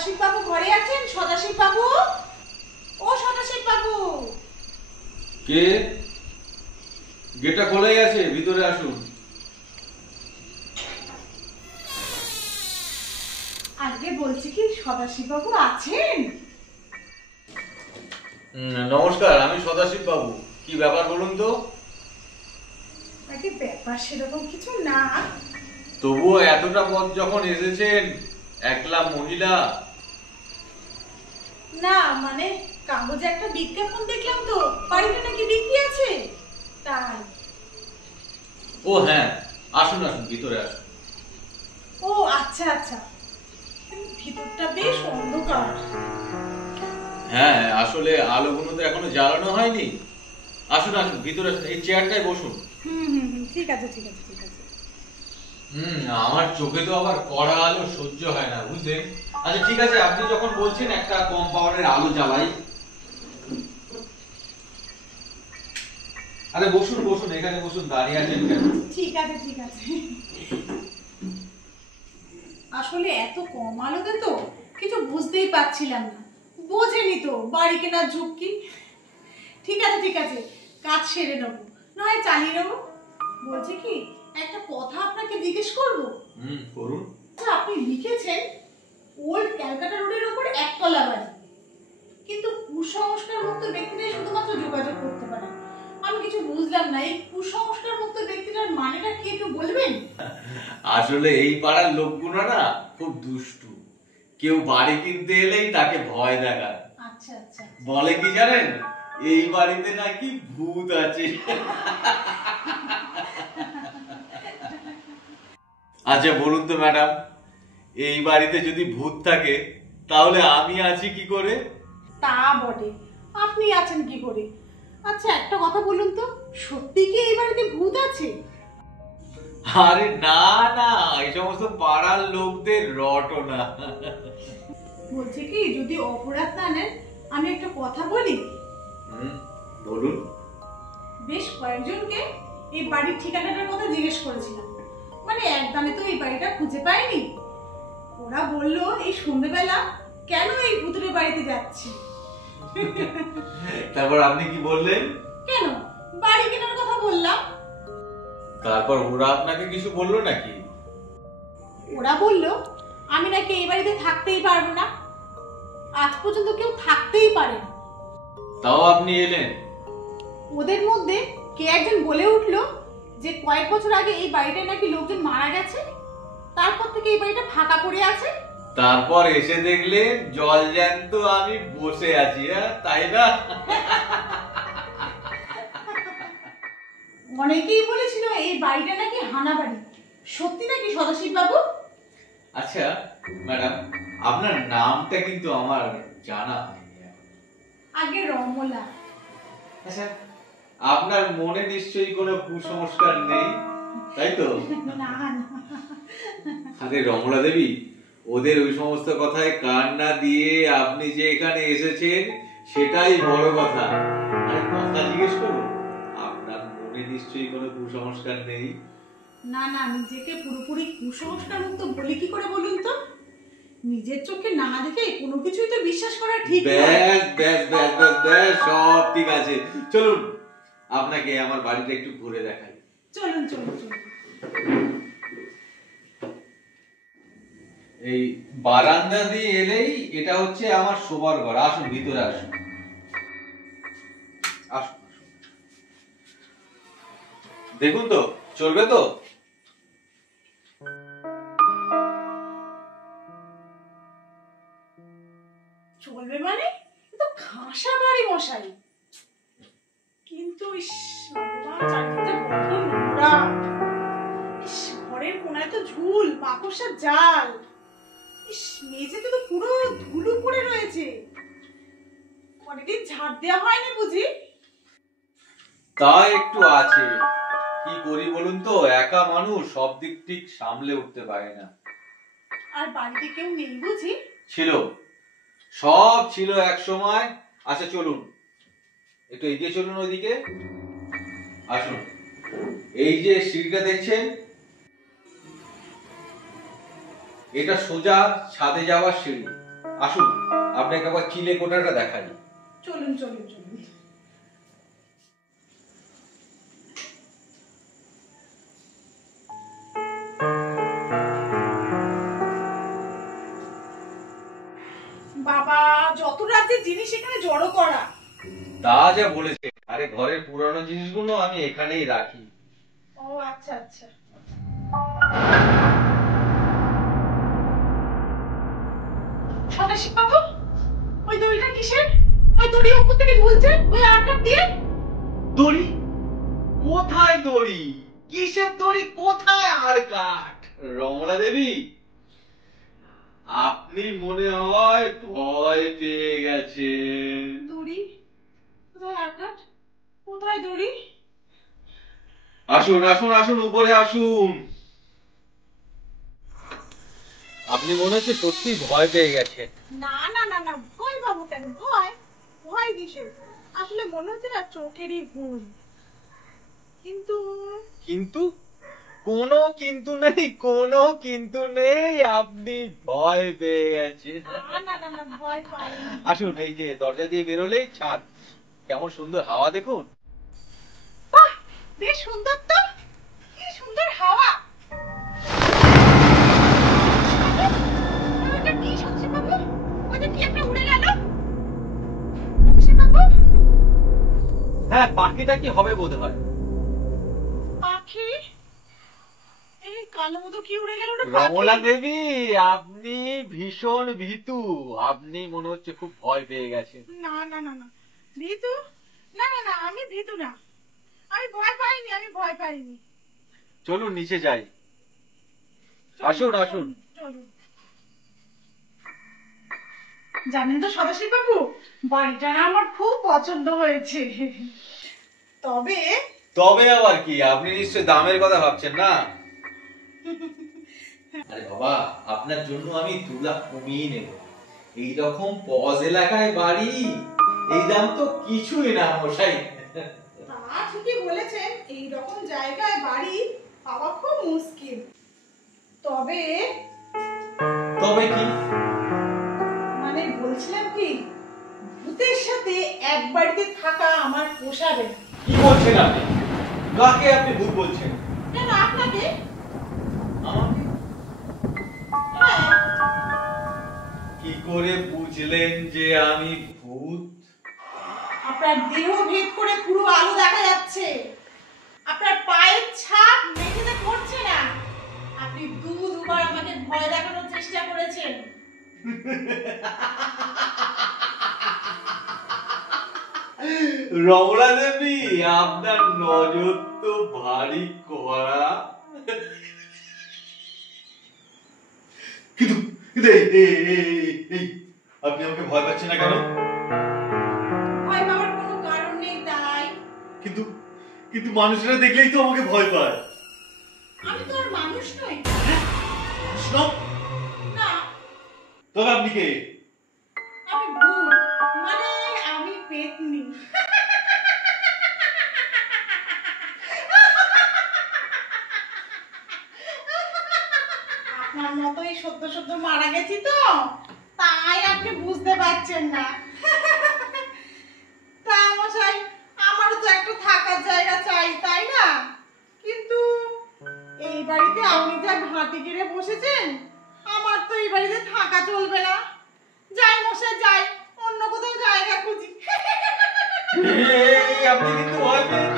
সদাশিব বাবু ঘরে আছেন? সদাশিব বাবু, ও সদাশিব বাবু। কে? গেটটা খোলাই আছে, ভিতরে আসুন। আগে বলছি কি সদাশিব বাবু আছেন? নমস্কার, আমি সদাশিব বাবু। কি ব্যাপার বলুন তো? আগে ব্যাপার সেরকম কিছু না, তবুও এতটা পথ যখন এসেছেন, একলা মহিলা। না মানে কাগজে একটা বিজ্ঞাপন দেখলাম তো, বাড়িটা নাকি বিক্রি আছে, তাই। ও হ্যাঁ, আসুন আসুন, ভিতরে আসুন। ও আচ্ছা আচ্ছা, ভিতরটা বেশ অন্ধকার। হ্যাঁ, আসলে আলোগুলো তো এখনো জ্বালানো হয়নি। আসুন আসুন, ভিতরে আসুন, এই চেয়ারটায় বসুন। ঠিক আছে ঠিক আছে ঠিক আছে। আমার চোখে তো আবার কড়া আলো সহ্য হয় না, বুঝলেন? আচ্ছা ঠিক আছে, আপনি যখন বলছেন একটা কম পাওয়ারের আলো জ্বালাই। আরে বসুন বসুন, এখানে বসুন, দাঁড়িয়ে আছেন কেন? ঠিক আছে ঠিক আছে। আসলে এত কম আলোতে তো কিছু বুঝতেই পারছিলাম না, বোঝেনি তো বাড়ি কেনার ঝুঁকি। ঠিক আছে ঠিক আছে, কাজ সেরে নেবো, নয় চালিয়ে নেবো। বলছি কি, একটা কথা আপনাকে জিজ্ঞেস করবো? করুন। আচ্ছা, আপনি লিখেছেন ওল্ড ক্যালকাটা রোডের উপর একতলা বাড়ি, কিন্তু কুসংস্কার মুক্ত ব্যক্তিরাই শুধুমাত্র যোগাযোগ করতে পারে। আমি কিছু বুঝলাম না, এই কুসংস্কার মুক্ত ব্যক্তিটার মানেটা কি একটু বলবেন? আসলে এই পাড়ার লোকগুলো না খুব দুষ্টু। কেউ বাড়ি কিনতে এলেই তাকে ভয় দেখায়। আচ্ছা আচ্ছা। বলে কি জানেন, এই বাড়িতে নাকি ভূত আছে। আচ্ছা বলুন তো ম্যাডাম, এই বাড়িতে যদি ভূত থাকে তাহলে আমি আছি কি করে? তা বটে, আপনি আছেন কি করে? আচ্ছা একটা কথা বলুন তো, সত্যি কি এই বাড়িতে ভূত আছে? আরে না না, এই সমস্ত পাড়ার লোকদের রটনা। বলছে কি, যদি অপরাধ না নেন আমি একটা কথা বলি। বলুন। বেশ কয়েকজনকে এই বাড়ির ঠিকানাটার কথা জিজ্ঞেস করেছিলাম, মানে একদমে তো এই বাড়িটা খুঁজে পাইনি। ওরা বললো এই সন্ধ্যেবেলা কেন এই ভূতের বাড়িতে যাচ্ছি। তারপর আপনি কি বললেন? কেন, বাড়ি কেনার কথা বললাম। তারপর ওরা আপনাকে কিছু বললো নাকি? ওরা বললো আমি নাকি এই বাড়িতে থাকতেই পারবো না, আজ পর্যন্ত কেউ থাকতেই পারে না। তাও আপনি এলেন? ওদের মধ্যে কে একজন বলে উঠলো যে কয়েক বছর আগে এই বাড়িটায় নাকি লোকজন মারা গেছে, তারপর থেকে এই বাড়িটা ফাঁকা পড়ে আছে। তারপর এসে দেখলেন জল জ্যান্ত আমি বসে আছি, তাই না? অনেকেই বলেছিল এই বাড়িটা নাকি হানা বাড়ি, সত্যি নাকি সদাশিব বাবু? আচ্ছা ম্যাডাম, আপনার নামটা কিন্তু আমার জানা হয়নি। আগে রমলা। আচ্ছা, আপনার মনে নিশ্চয়ই কোনো কুসংস্কার নেই, তাই তো? না না। আরে রমলা দেবী, ওদের ওই সমস্ত কথায় কান না দিয়ে আপনি যে এখানে এসেছেন সেটাই বড় কথা। আরে কথা জিজ্ঞেস করুন, আপনার মনে নিশ্চয়ই কোনো কুসংস্কার নেই। না না, নিজেকে পুরোপুরি কুসংস্কার মুক্ত বলি কি করে বলুন তো? নিজের চোখে না দেখে কোনো কিছুই তো বিশ্বাস করা ঠিক নয়। ব্যাস ব্যাস ব্যাস ব্যাস ব্যাস, সব ঠিক আছে। চলুন আপনাকে আমার বাড়িটা একটু ঘুরে দেখাই। চলুন চলুন চলুন। এই বারান্দা দিয়ে এলেই এটা হচ্ছে আমার শোবার ঘর। আসুন ভিতরে আসুন, আসুন আসুন। দেখুন তো, চলবে তো? চলবে মানে? এ তো খাসা বাড়ি মশাই, কিন্তু ইস ভগবান, চারদিকটা বড্ড নোংরা। ইস, ঘরের কোনায় তো ঝুল, মাকড়সার জাল। ইস, মেঝেতে তো পুরো ধুলো পড়ে রয়েছে। অনেকদিন ঝাড় দেওয়া হয়নি বুঝি? তা একটু আছে, কি করি বলুন তো, একা মানুষ সব দিক ঠিক সামলে উঠতে পারে না। আর বাড়িতে কেউ নেই বুঝি? ছিল, সব ছিল এক সময়। আচ্ছা চলুন, একটু এগিয়ে চলুন ওইদিকে। আসুন, এই যে সিঁড়িটা দেখছেন, এটা সোজা ছাদে যাওয়ার সিঁড়ি। আসুন আপনাকে আবার চিলে কোটাটা দেখাই। চলুন চলুন চলুন। বাবা, যত রাজ্যের জিনিস এখানে জড়ো করা। তা যা বলেছে, আরে ঘরের পুরানো জিনিসগুলো আমি এখানেই রাখি। ও আচ্ছা আচ্ছা। সদাশিব বাবু, ওই দড়িটা কিসের? ওই দড়ি উপর থেকে ঝুলছে ওই আকার দিয়ে। দড়ি? কোথায় দড়ি? কিসের দড়ি? কোথায় আর কাঠ? রমলা দেবী, আপনি মনে হয় ভয় পেয়ে গেছেন। দড়ি কোথায়? আকার কোথায়? দড়ি? আসুন আসুন আসুন, উপরে আসুন। আপনি মনে হচ্ছে সত্যি ভয় পেয়ে গেছেন। না না না না, ভয় বাবু কেন? ভয় ভয় কিসের? আসলে মনে হচ্ছে না চোখেরই ভুল। কিন্তু কিন্তু? কোনো কিন্তু নেই, কোনো কিন্তু নেই, আপনি ভয় পেয়ে গেছেন। না না না না, ভয় পাইনি। আসুন, এই যে দরজা দিয়ে বেরোলেই ছাদ, কেমন সুন্দর হাওয়া দেখুন। বাহ, বেশ সুন্দর তো। কি সুন্দর হাওয়া। ওটা কি সদাশিব বাবু? ওটা কি একটা উড়ে গেল? সদাশিব বাবু, হ্যাঁ, পাখিটা কি হবে বোধ হয়। পাখি? এই কালো মতো কি উড়ে গেল? ওটা রমলা পাখি? দেবী, আপনি ভীষণ ভীতু, আপনি মনে হচ্ছে খুব ভয় পেয়ে গেছেন। না না না না, ভীতু? না না না, আমি ভীতু না। আমি ভয় পাইনি, আমি ভয় পাইনি। চলুন নিচে যাই। চলুন, আসুন আসুন। চলুন, চলুন। জানেন তো সদাশিব বাবু, বাড়িটা না আমার খুব পছন্দ হয়েছে। তবে তবে আবার কি? আপনি নিশ্চয় দামের কথা ভাবছেন না? আরে বাবা, আপনার জন্য আমি 2 লাখ কমিয়ে নেব। এইরকম পজ এলাকায় বাড়ি, এই দাম তো কিছুই না মশাই। তা ঠিকই বলেছেন, এই রকম জায়গায় বাড়ি পাওয়া খুব মুশকিল। তবে তবে কি? মানে বলছিলাম কি, ভূতের সাথে এক বাড়িতে থাকা আমার পোষাবে না। কি বলছেন আপনি? কাকে আপনি ভূত বলছেন? কেন আপনাকে? আমাকে? হ্যাঁ। কি করে বুঝলেন যে আমি ভূত? আপনার দেহ ভেদ করে পুরো আলো দেখা যাচ্ছে। আপনার পায়ের ছাপ মেঝেতে পড়ছে না। আপনি দুবার আমাকে ভয় দেখানোর চেষ্টা করেছেন। রমলা দেবী, আপনার নজর তো ভারী কড়া। কিন্তু কিন্তু এই আপনি আমাকে ভয় পাচ্ছেন না কেন? ভয় পাওয়ার কোনো কারণ নেই তাই। কিন্তু কিন্তু মানুষরা দেখলেই তো আমাকে ভয় পায়। আমি তো আর মানুষ নই। কৃষ্ণ, না, তবে আপনি কে? আমি ভূত, মানে আমি পেতনি। আপনার মতোই সদ্য সদ্য মারা গেছি তো, তাই আপনি বুঝতে পারছেন না। তা মশাই, আমারও তো একটা থাকার জায়গা চাই, তাই না? কিন্তু এই বাড়িতে আপনি যা ঘাঁটি গেড়ে বসেছেন, আমার তো এই বাড়িতে থাকা চলবে না। যাই মশাই যাই, অন্য কোথাও জায়গা খুঁজি। আপনি কিন্তু ভয় পেয়ে